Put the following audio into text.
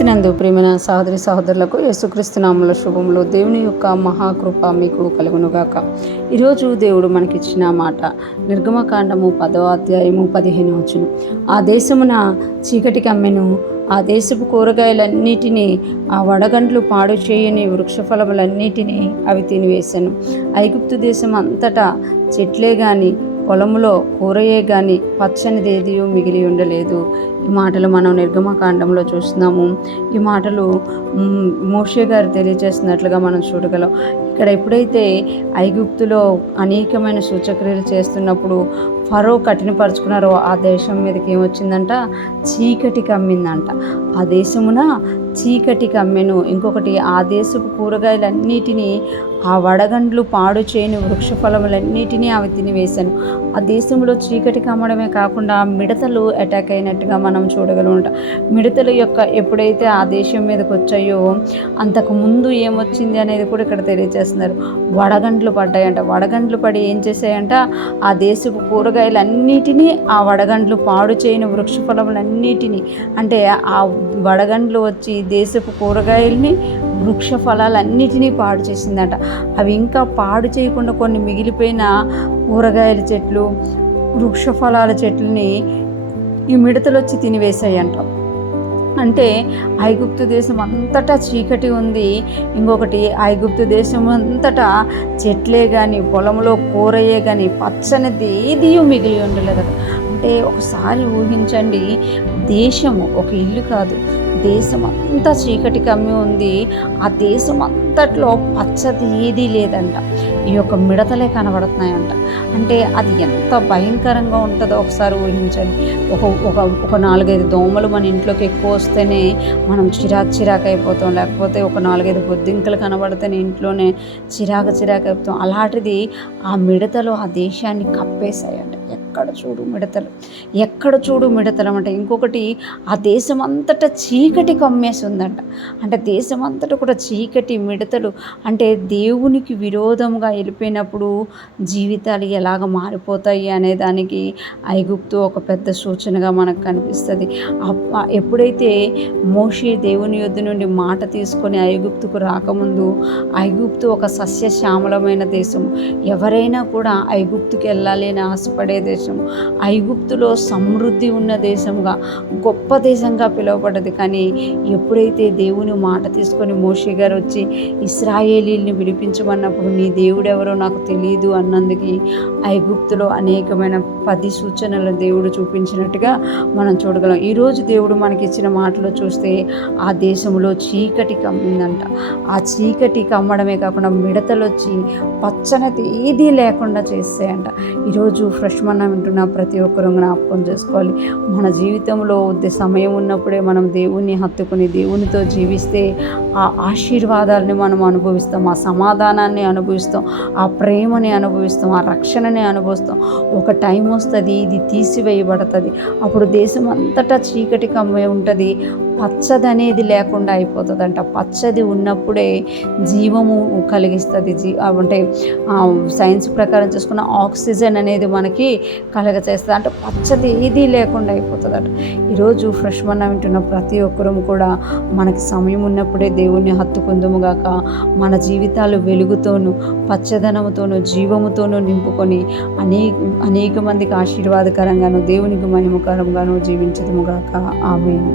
క్రీస్తునందు ప్రియమైన సహోదరి సహోదరులకు యేసుక్రీస్తు నామములో శుభములు. దేవుని యొక్క మహాకృప మీకు కలుగునుగాక. ఈరోజు దేవుడు మనకిచ్చిన మాట నిర్గమకాండము 10వ అధ్యాయము 15వ వచనం. ఆ దేశమున చీకటి కమ్మెను, ఆ దేశపు కూరగాయలన్నిటినీ, ఆ వడగండ్లు పాడు చేయని వృక్షఫలములన్నిటినీ అవి తినివేశాను. ఐగుప్తు దేశం అంతటా చెట్లే గాని పొలములో కూరయే గాని పచ్చనిదేదియూ మిగిలి ఉండలేదు. ఈ మాటలు మనం నిర్గమకాండంలో చూస్తున్నాము. ఈ మాటలు మోషే గారు తెలియజేస్తున్నట్లుగా మనం చూడగలం. ఇక్కడ ఎప్పుడైతే ఐగుప్తులో అనేకమైన సూచక్రియలు చేస్తున్నప్పుడు ఫరో కఠినపరుచుకున్నారో ఆ దేశం మీదకి ఏమొచ్చిందంట? చీకటి కమ్మిందంట. ఆ దేశమున చీకటి కమ్మెను. ఇంకొకటి, ఆ దేశపు కూరగాయలన్నిటినీ, ఆ వడగండ్లు పాడు చేయని వృక్షఫలములన్నిటినీ అవి తినివేశాను. ఆ దేశంలో చీకటి కమ్మడమే కాకుండా మిడతలు అటాక్ అయినట్టుగా మనం చూడగలమంట. మిడతల యొక్క ఎప్పుడైతే ఆ దేశం మీదకి వచ్చాయో అంతకు ముందు ఏమొచ్చింది అనేది కూడా ఇక్కడ తెలియజేస్తున్నారు. వడగండ్లు పడ్డాయంట. వడగండ్లు పడి ఏం చేశాయంట? ఆ దేశపు కూరగాయలన్నిటినీ, ఆ వడగండ్లు పాడు చేయని వృక్షఫలములన్నిటినీ, అంటే ఆ వడగండ్లు వచ్చి దేశపు కూరగాయల్ని, వృక్ష ఫలాలన్నిటినీ పాడు చేసిందట. అవి ఇంకా పాడు చేయకుండా కొన్ని మిగిలిపోయిన కూరగాయల చెట్లు, వృక్ష ఫలాల చెట్లని ఈ మిడతలు వచ్చి తినివేశాయంట. అంటే ఐగుప్తు దేశం అంతటా చీకటి ఉంది. ఇంకొకటి, ఐగుప్తు దేశం అంతటా చెట్లే కానీ పొలంలో కూరయే కానీ పచ్చనిది ఏదియూ మిగిలి ఉండలేదు. అంటే ఒకసారి ఊహించండి, దేశము ఒక ఇల్లు కాదు, దేశం అంతా చీకటి కమ్మి ఉంది. ఆ దేశం అంతట్లో పచ్చది ఏదీ లేదంట. ఈ యొక్క మిడతలే కనబడుతున్నాయంట. అంటే అది ఎంత భయంకరంగా ఉంటుందో ఒకసారి ఊహించండి. ఒక 4-5 దోమలు మన ఇంట్లోకి ఎక్కువ వస్తేనే మనం చిరాకు అయిపోతాం. లేకపోతే ఒక 4-5 బొద్దింకలు కనబడితేనే ఇంట్లోనే చిరాకు అయిపోతాం. అలాంటిది ఆ మిడతలు ఆ దేశాన్ని కప్పేశాయంట. ఎక్కడ చూడు మిడతలు అంటే. ఇంకొకటి, ఆ దేశం అంతటా చీకటి కమ్మేసి ఉందంట. అంటే దేశం అంతటా కూడా చీకటి, మిడతలు. అంటే దేవునికి విరోధంగా వెళ్ళిపోయినప్పుడు జీవితాలు ఎలాగ మారిపోతాయి అనే దానికి ఐగుప్తు ఒక పెద్ద సూచనగా మనకు కనిపిస్తుంది. ఎప్పుడైతే మోషే దేవుని యొద్ద నుండి మాట తీసుకొని ఐగుప్తుకు రాకముందు, ఐగుప్తు ఒక సస్యశ్యామలమైన దేశం. ఎవరైనా కూడా ఐగుప్తుకి వెళ్ళాలి అని ఆశపడే దేశం. ఐగుప్తులో సమృద్ధి ఉన్న దేశంగా, గొప్ప దేశంగా పిలువబడ్డది. కానీ ఎప్పుడైతే దేవుని మాట తీసుకొని మోషే గారు వచ్చి ఇశ్రాయేలీల్ని విడిపించమన్నప్పుడు, నీ దేవుడు ఎవరో నాకు తెలియదు అన్నందుకు ఐగుప్తులో అనేకమైన 10 సూచనలు దేవుడు చూపించినట్టుగా మనం చూడగలం. ఈరోజు దేవుడు మనకిచ్చిన మాటలో చూస్తే ఆ దేశంలో చీకటి కమ్మిందంట. ఆ చీకటి కమ్మడమే కాకుండా మిడతలు వచ్చి పచ్చనది ఏదీ లేకుండా చేస్తాయంట. ఈరోజు ఫ్రెష్ మన్నా వింటున్న ప్రతి ఒక్కరూ జ్ఞాపకం చేసుకోవాలి. మన జీవితంలో సమయం ఉన్నప్పుడే మనం దేవుణ్ణి హత్తుకుని దేవునితో జీవిస్తే ఆ ఆశీర్వాదాలని మనం అనుభవిస్తాం, ఆ సమాధానాన్ని అనుభవిస్తాం, ఆ ప్రేమని అనుభవిస్తాం, ఆ రక్షణని అనుభవిస్తాం. ఒక టైం వస్తుంది, ఇది తీసివేయబడుతుంది. అప్పుడు దేశం అంతటా చీకటి కమ్మే ఉంటుంది, పచ్చది అనేది లేకుండా అయిపోతుందంట. పచ్చది ఉన్నప్పుడే జీవము కలిగిస్తుంది. అంటే సైన్స్ ప్రకారం చూసుకున్న ఆక్సిజన్ అనేది మనకి కలగచేస్తుంది. అంటే పచ్చది ఏదీ లేకుండా అయిపోతుందట. ఈరోజు ఫ్రెష్ మన్నా వింటున్న ప్రతి ఒక్కరూ కూడా మనకి సమయం ఉన్నప్పుడే దేవుణ్ణి హత్తుకుందుముగాక. మన జీవితాలు వెలుగుతోనూ, పచ్చదనముతోనూ, జీవముతోనూ నింపుకొని అనేక మందికి ఆశీర్వాదకరంగాను, దేవునికి మహిమకరంగాను జీవించదుముగాక. ఆమేన్.